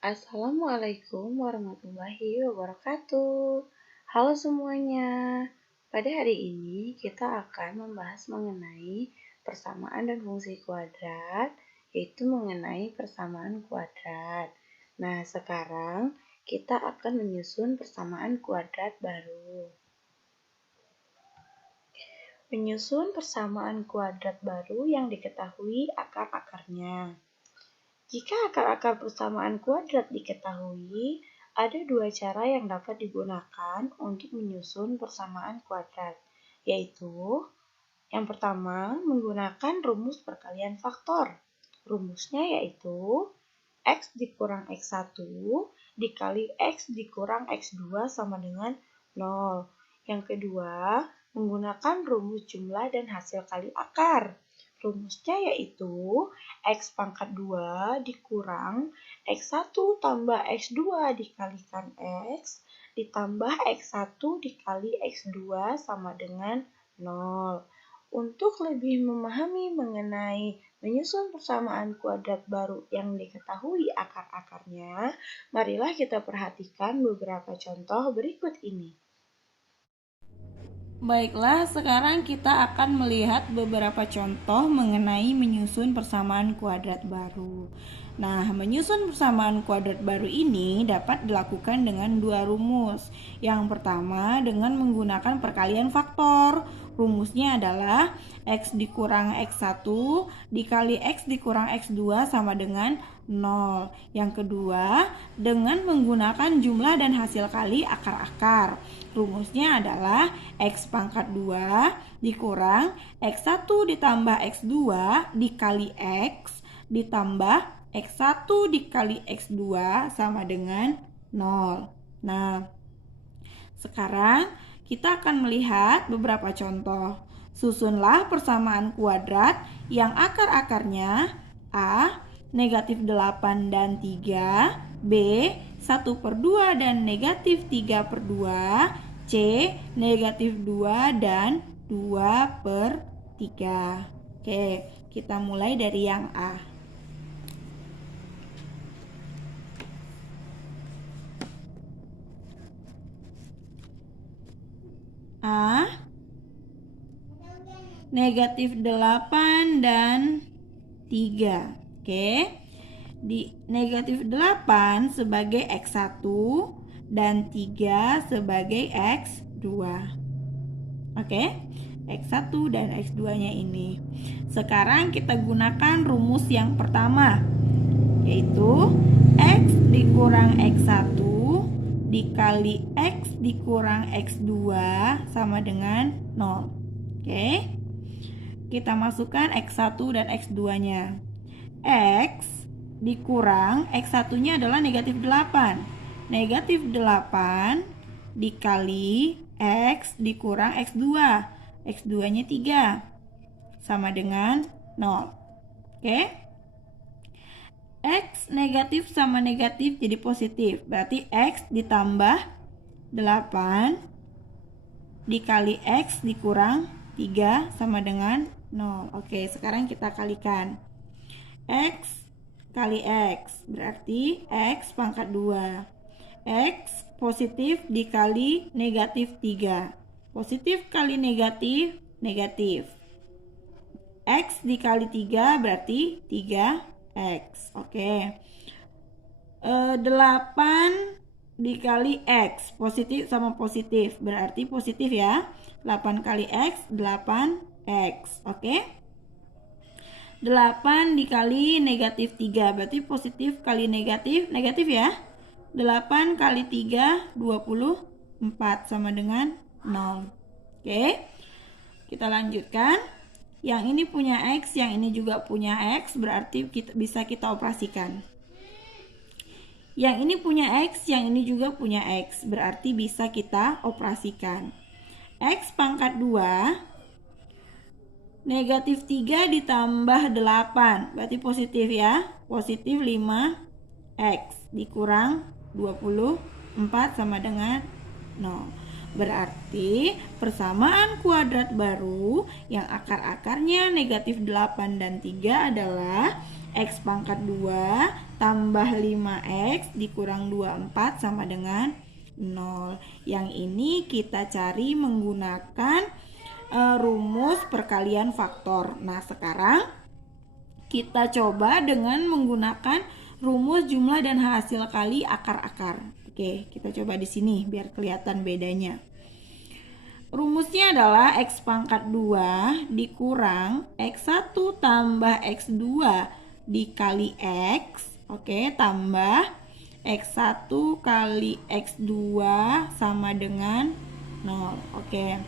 Assalamualaikum warahmatullahi wabarakatuh. Halo semuanya. Pada hari ini kita akan membahas mengenai persamaan dan fungsi kuadrat, yaitu mengenai persamaan kuadrat. Nah, sekarang kita akan menyusun persamaan kuadrat baru. Menyusun persamaan kuadrat baru yang diketahui akar-akarnya. Jika akar-akar persamaan kuadrat diketahui, ada dua cara yang dapat digunakan untuk menyusun persamaan kuadrat, yaitu yang pertama menggunakan rumus perkalian faktor. Rumusnya yaitu X dikurang X1 dikali X dikurang X2 sama dengan 0. Yang kedua, menggunakan rumus jumlah dan hasil kali akar. Rumusnya yaitu X pangkat 2 dikurang X1 tambah X2 dikalikan X ditambah X1 dikali X2 sama dengan 0. Untuk lebih memahami mengenai menyusun persamaan kuadrat baru yang diketahui akar-akarnya, marilah kita perhatikan beberapa contoh berikut ini. Baiklah, sekarang kita akan melihat beberapa contoh mengenai menyusun persamaan kuadrat baru. Nah, menyusun persamaan kuadrat baru ini dapat dilakukan dengan dua rumus. Yang pertama dengan menggunakan perkalian faktor. Rumusnya adalah X dikurang X1 dikali X dikurang X2 sama dengan 0. Yang kedua, dengan menggunakan jumlah dan hasil kali akar-akar. Rumusnya adalah X pangkat 2 dikurang X1 ditambah X2 dikali X ditambah X1 dikali X2 sama dengan 0. Nah, sekarang kita akan melihat beberapa contoh. Susunlah persamaan kuadrat yang akar-akarnya A, negatif 8 dan 3, B, 1/2 dan negatif 3/2, C, negatif 2 dan 2/3. Oke, kita mulai dari yang A. A, negatif 8 dan 3. Oke. Di negatif 8 sebagai X1 dan 3 sebagai X2. Oke. X1 dan X2-nya ini. Sekarang kita gunakan rumus yang pertama, yaitu X dikurang X1 dikali X dikurang X2 sama dengan 0. Oke. Kita masukkan X1 dan X2-nya. X dikurang X1-nya adalah negatif 8. Negatif 8 dikali X dikurang X2. X2-nya 3 sama dengan 0. Oke. X negatif sama negatif jadi positif. Berarti X ditambah 8 dikali X dikurang 3 sama dengan 0. Oke, sekarang kita kalikan. X kali X berarti X pangkat 2. X positif dikali negatif 3. Positif kali negatif, negatif. X dikali 3 berarti 3X. Oke. 8 dikali X, positif sama positif, berarti positif ya. 8 kali X, 8X. Oke. 8 dikali negatif 3, berarti positif kali negatif, negatif ya. 8 kali 3, 24 sama dengan 0. Oke. Kita lanjutkan. Yang ini punya X, yang ini juga punya X, berarti bisa kita operasikan. Yang ini punya X, yang ini juga punya X, berarti bisa kita operasikan. X pangkat 2, negatif 3 ditambah 8, berarti positif ya. Positif 5X dikurang 24 sama dengan 0. Berarti persamaan kuadrat baru yang akar-akarnya negatif 8 dan 3 adalah X pangkat 2 tambah 5X dikurang 24 sama dengan 0. Yang ini kita cari menggunakan rumus perkalian faktor. Nah, sekarang kita coba dengan menggunakan rumus jumlah dan hasil kali akar-akar. Oke, kita coba di sini biar kelihatan bedanya. Rumusnya adalah X pangkat 2 dikurang X1 tambah X2 dikali X. Oke, tambah X1 kali X2 sama dengan 0. Oke.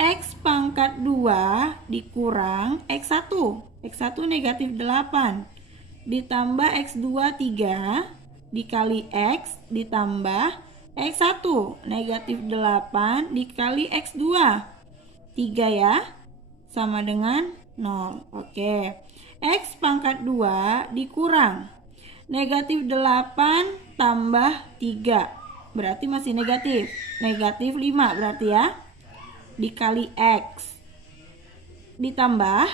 X pangkat 2 dikurang X1. X1 negatif 8 ditambah X2 3 dikali X ditambah X1 negatif 8 dikali X2 3 ya, sama dengan 0. Oke, X pangkat 2 dikurang negatif 8 tambah 3 berarti masih negatif. Negatif 5 berarti ya, dikali X ditambah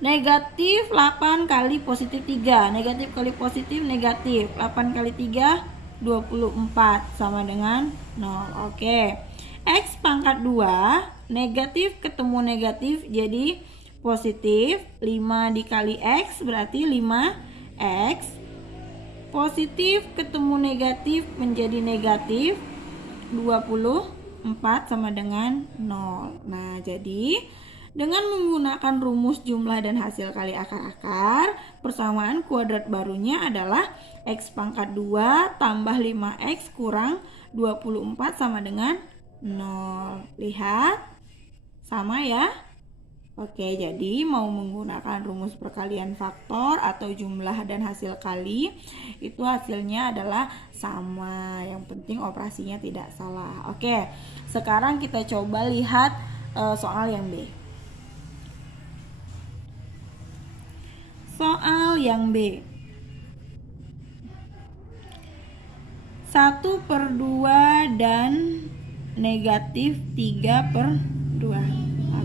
negatif 8 kali positif 3. Negatif kali positif negatif. 8 kali 3 24 sama dengan 0. Oke. X pangkat 2 negatif ketemu negatif jadi positif. 5 dikali X berarti 5X. Positif ketemu negatif menjadi negatif 24 sama dengan 0. Nah, jadi dengan menggunakan rumus jumlah dan hasil kali akar-akar, persamaan kuadrat barunya adalah X pangkat 2 tambah 5X kurang 24 sama dengan 0. Lihat, sama ya? Oke, jadi mau menggunakan rumus perkalian faktor atau jumlah dan hasil kali, itu hasilnya adalah sama. Yang penting operasinya tidak salah. Oke, sekarang kita coba lihat soal yang B. Soal yang B. 1/2 dan negatif 3/2.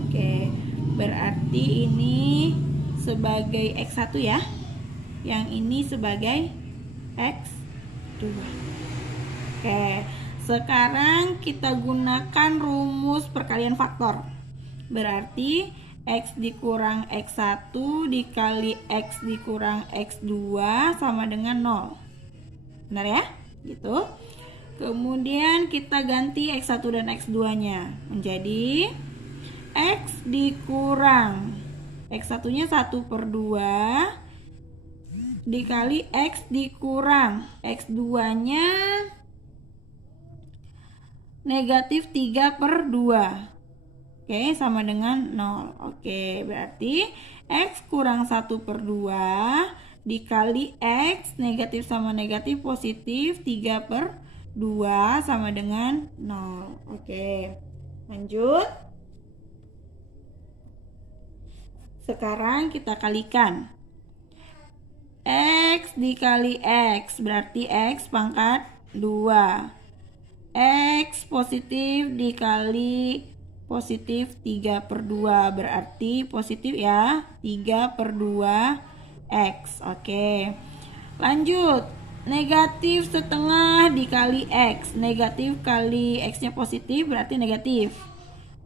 Oke, berarti ini sebagai X1 ya. Yang ini sebagai X2. Oke, sekarang kita gunakan rumus perkalian faktor. Berarti X dikurang X1 dikali X dikurang X2 sama dengan 0. Benar ya? Gitu. Kemudian kita ganti X1 dan X2 nya menjadi X dikurang X1 nya 1/2 dikali X dikurang X2 nya negatif 3/2. Oke, sama dengan 0. Oke, berarti X kurang 1/2 dikali X negatif sama negatif positif 3/2 sama dengan 0. Oke, lanjut. Sekarang kita kalikan. X dikali X berarti X pangkat 2. X positif dikali positif 3/2 berarti positif ya, 3/2 X. Oke, lanjut. Negatif setengah dikali X. Negatif kali X nya positif berarti negatif.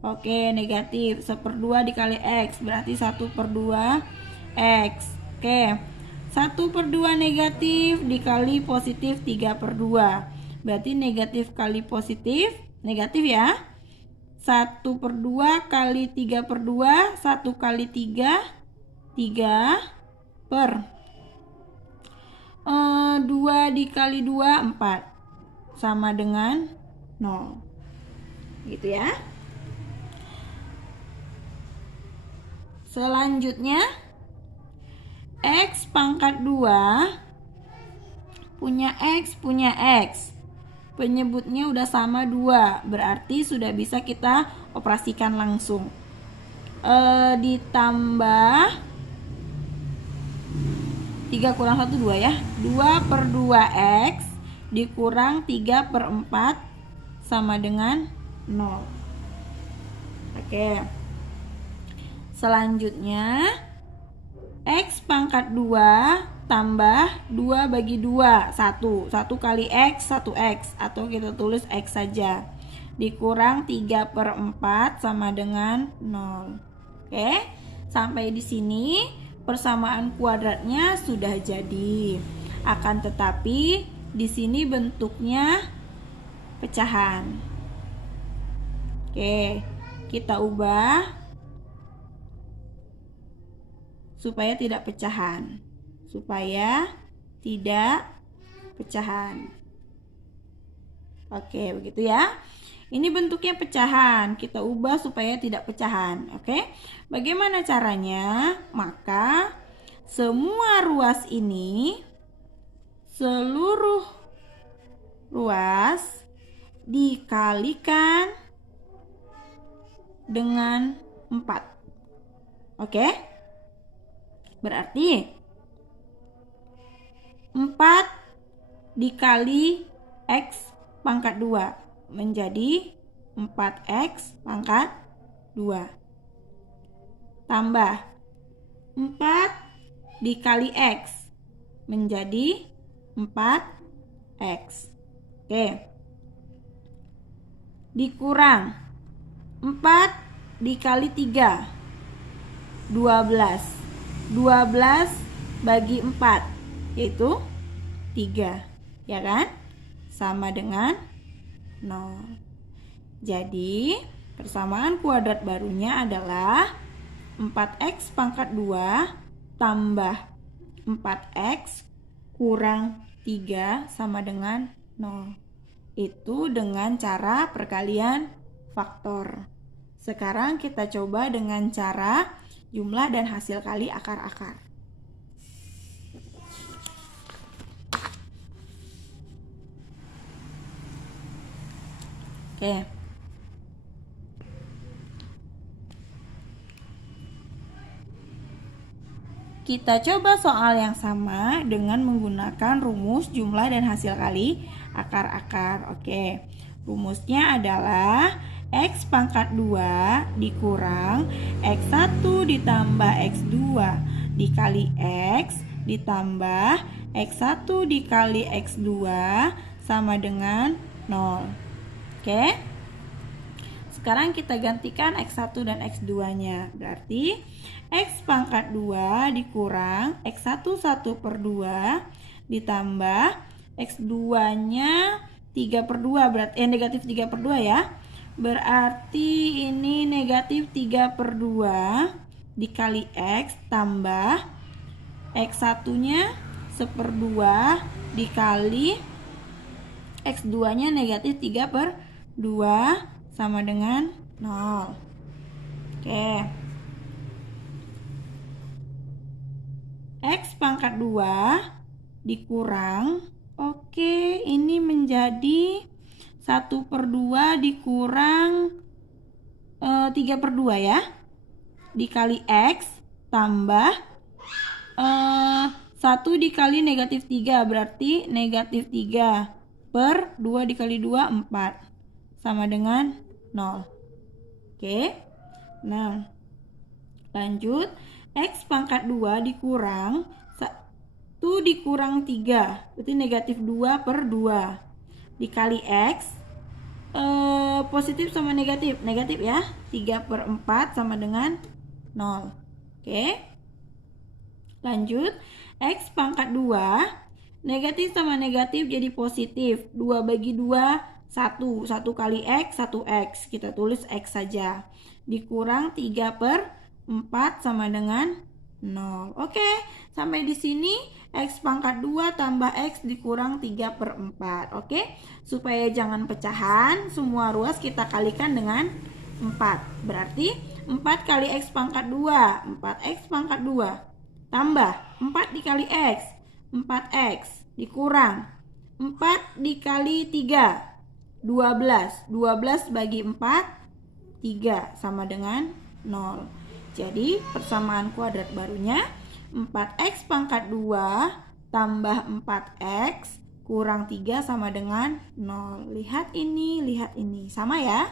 Oke, negatif 1/2 dikali X berarti 1/2 X. Oke, 1/2 negatif dikali positif 3/2 berarti negatif kali positif negatif ya. 1/2 kali 3/2 1 kali 3 2 dikali 2 4 sama dengan 0 gitu ya. Selanjutnya X pangkat 2 punya X penyebutnya udah sama 2, berarti sudah bisa kita operasikan langsung. Ditambah 3 kurang 1 2 ya, 2/2X dikurang 3/4 sama dengan 0. Oke, selanjutnya X pangkat 2 tambah 2 bagi 2, 1. 1 kali X, 1X. Atau kita tulis X saja. Dikurang 3/4 sama dengan 0. Oke, sampai di sini persamaan kuadratnya sudah jadi. Akan tetapi di sini bentuknya pecahan. Oke, kita ubah supaya tidak pecahan. Oke, begitu ya. Ini bentuknya pecahan. Kita ubah supaya tidak pecahan. Oke. Bagaimana caranya? Maka semua ruas ini, seluruh ruas dikalikan dengan 4. Oke? Berarti 4 dikali X pangkat 2 menjadi 4X pangkat 2. Tambah 4 dikali X menjadi 4X. Oke. Dikurang 4 dikali 3, 12. 12 bagi 4 yaitu 3, ya kan? Sama dengan 0. Jadi persamaan kuadrat barunya adalah 4X pangkat 2 tambah 4X kurang 3 sama dengan 0. Itu dengan cara perkalian faktor. Sekarang kita coba dengan cara jumlah dan hasil kali akar-akar. Oke. Kita coba soal yang sama dengan menggunakan rumus jumlah dan hasil kali akar-akar. Oke. Rumusnya adalah X pangkat 2 dikurang X1 ditambah X2 dikali X ditambah X1 dikali X2 sama dengan 0. Oke. Sekarang kita gantikan X1 dan X2-nya. Berarti X pangkat 2 dikurang X1 1/2 ditambah X2-nya 3/2, berarti negatif 3/2 ya. Berarti ini negatif 3/2 dikali X tambah X1-nya 1/2 dikali X2-nya negatif 3/2 sama dengan 0. Oke. X pangkat 2 dikurang, oke, ini menjadi 1/2 dikurang 3/2 ya, dikali X tambah 1 dikali negatif 3, berarti negatif 3/2 dikali 2, 4 sama dengan 0. Oke. Nah, lanjut. X pangkat 2 dikurang 1 dikurang 3, berarti negatif 2/2 dikali X positif sama negatif ya, 3/4 sama dengan 0. Oke. Lanjut, X pangkat 2 negatif sama negatif jadi positif, 2 bagi 2 1, 1 kali X 1X, kita tulis X saja, dikurang 3/4 sama dengan 0. Oke, sampai di sini X pangkat 2 tambah X dikurang 3/4. Oke, supaya jangan pecahan, semua ruas kita kalikan dengan 4. Berarti 4 kali X pangkat 2, 4X pangkat 2. Tambah 4 dikali X, 4X. Dikurang 4 dikali 3, 12. 12 bagi 4, 3 sama dengan 0. Jadi persamaan kuadrat barunya 4X pangkat 2 tambah 4X kurang 3 sama dengan 0. Lihat ini. Sama ya?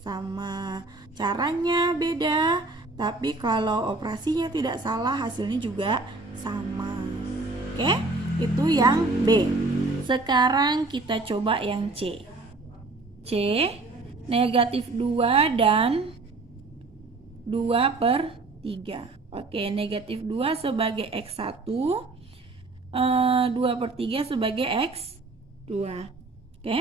Sama. Caranya beda, tapi kalau operasinya tidak salah hasilnya juga sama. Oke, itu yang B. Sekarang kita coba yang C. C, negatif 2 dan 2/3. Oke, negatif 2 sebagai X1, 2/3 sebagai X2. Oke,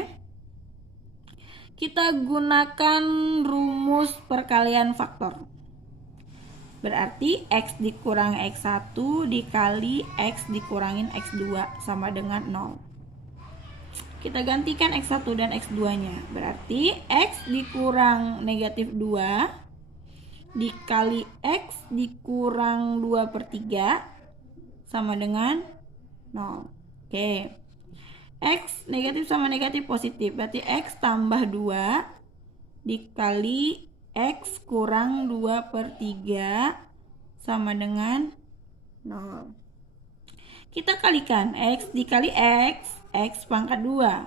kita gunakan rumus perkalian faktor. Berarti X dikurang X1 dikali X dikurangin X2 sama dengan 0. Kita gantikan X1 dan X2 nya. Berarti X dikurang negatif 2 dikali X dikurang 2/3 sama dengan 0. Oke, X negatif sama negatif positif, berarti X tambah 2 dikali X kurang 2/3 sama dengan 0. Kita kalikan X dikali X, X pangkat 2.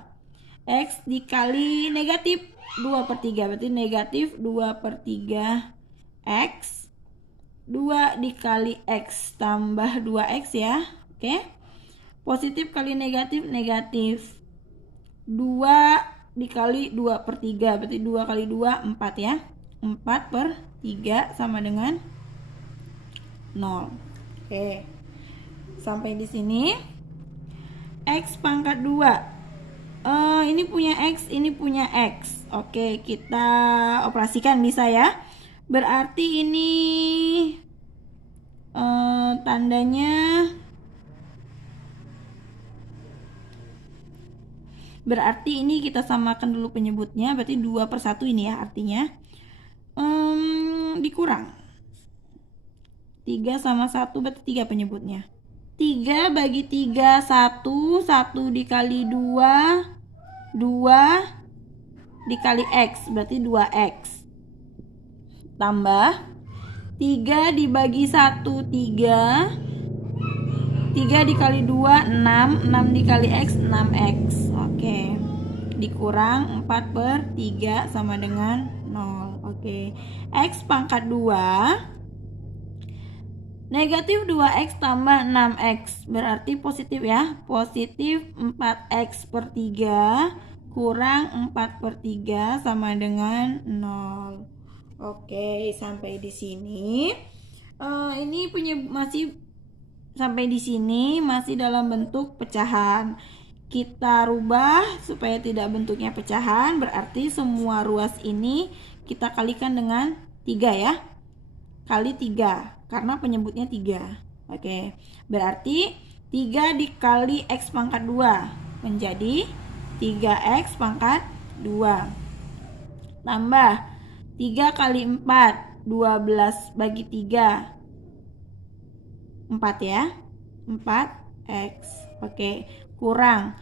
X dikali negatif 2/3, berarti negatif 2/3 X. 2 dikali X tambah 2X ya. Oke, positif kali negatif, negatif 2 dikali 2/3, berarti 2 kali 2 4 ya. 4/3 sama dengan 0. Oke, sampai di sini. X pangkat 2, ini punya X, ini punya X. Oke, kita operasikan bisa ya. Berarti ini tandanya, berarti ini kita samakan dulu penyebutnya, berarti 2/1 ini ya artinya. Dikurang 3 sama 1 berarti 3 penyebutnya. 3 bagi 3 1, 1 dikali 2 2 dikali X berarti 2X tambah 3 dibagi 1 3, 3 dikali 2 6, 6 dikali X 6X. Oke, dikurang 4/3 sama dengan 0. Oke, X pangkat 2 negatif 2X tambah 6X berarti positif ya. Positif 4X/3 kurang 4/3 sama dengan 0. Oke, sampai di sini. Ini masih sampai di sini masih dalam bentuk pecahan. Kita rubah supaya tidak bentuknya pecahan, berarti semua ruas ini kita kalikan dengan 3 ya. Kali 3 karena penyebutnya 3. Oke, berarti 3 dikali X pangkat 2 menjadi 3X pangkat 2 tambah 3 kali 4 12 bagi 3 4 ya, 4X. Oke, kurang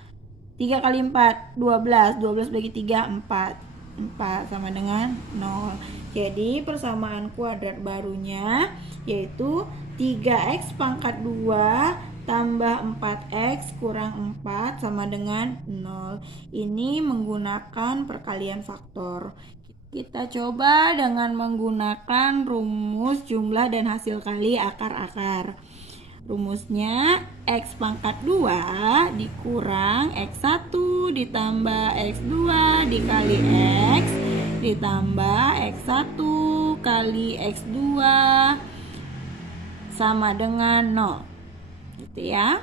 3 kali 4 12, 12 bagi 3 4 sama dengan 0. Jadi persamaan kuadrat barunya yaitu 3X pangkat 2 tambah 4X kurang 4 sama dengan 0. Ini menggunakan perkalian faktor. Kita coba dengan menggunakan rumus jumlah dan hasil kali akar-akar. Rumusnya X pangkat 2 dikurang X1 ditambah X2 dikali X ditambah X1 kali X2 sama dengan 0. Gitu ya.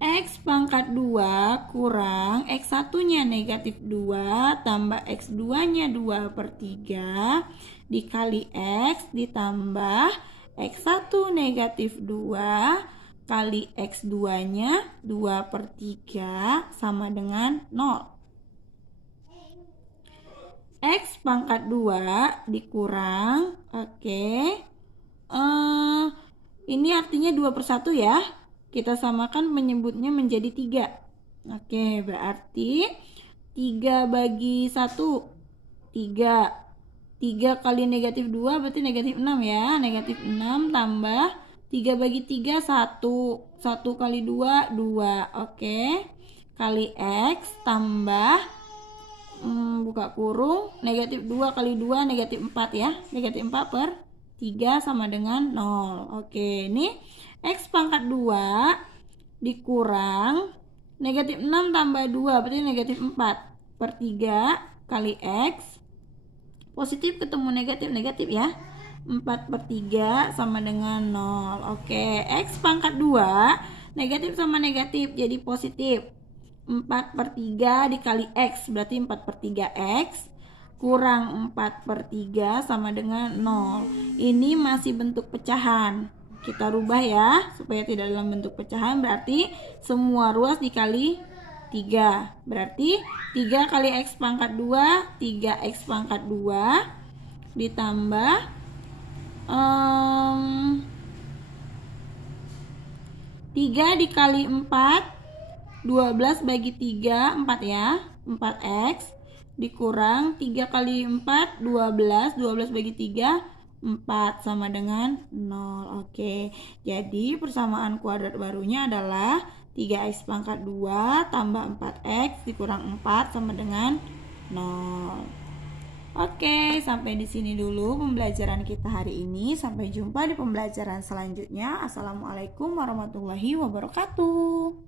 X pangkat 2 kurang X1 nya negatif 2 tambah X2 nya 2/3 dikali X ditambah X1 negatif 2 kali X2 nya 2/3 sama dengan 0. X pangkat 2 dikurang, ini artinya 2/1 ya. Kita samakan menyebutnya menjadi 3. Oke, berarti 3 bagi 1 3. 3 kali negatif 2 berarti negatif 6 ya. Negatif 6 tambah 3 bagi 3 1. 1 kali 2 2. Oke, kali X tambah buka kurung negatif 2 kali 2 negatif 4 ya. Negatif 4/3. 3 sama dengan 0. Oke, ini X pangkat 2 dikurang negatif 6 tambah 2 berarti negatif 4 per 3 kali X. Positif ketemu negatif ya. 4 per 3 sama dengan 0. Oke, X pangkat 2 negatif sama negatif jadi positif. 4 per 3 dikali X berarti 4 per 3X kurang 4 per 3 sama dengan 0. Ini masih bentuk pecahan. Kita rubah ya supaya tidak dalam bentuk pecahan, berarti semua ruas dikali 3. Berarti 3 kali X pangkat 2, 3X pangkat 2 ditambah 3 dikali 4, 12 bagi 3, 4 ya, 4X dikurang 3 kali 4, 12, 12 bagi 3, 4 sama dengan 0. Oke, jadi persamaan kuadrat barunya adalah 3X pangkat 2 tambah 4X dikurang 4 sama dengan 0. Oke, sampai di sini dulu pembelajaran kita hari ini. Sampai jumpa di pembelajaran selanjutnya. Assalamualaikum warahmatullahi wabarakatuh.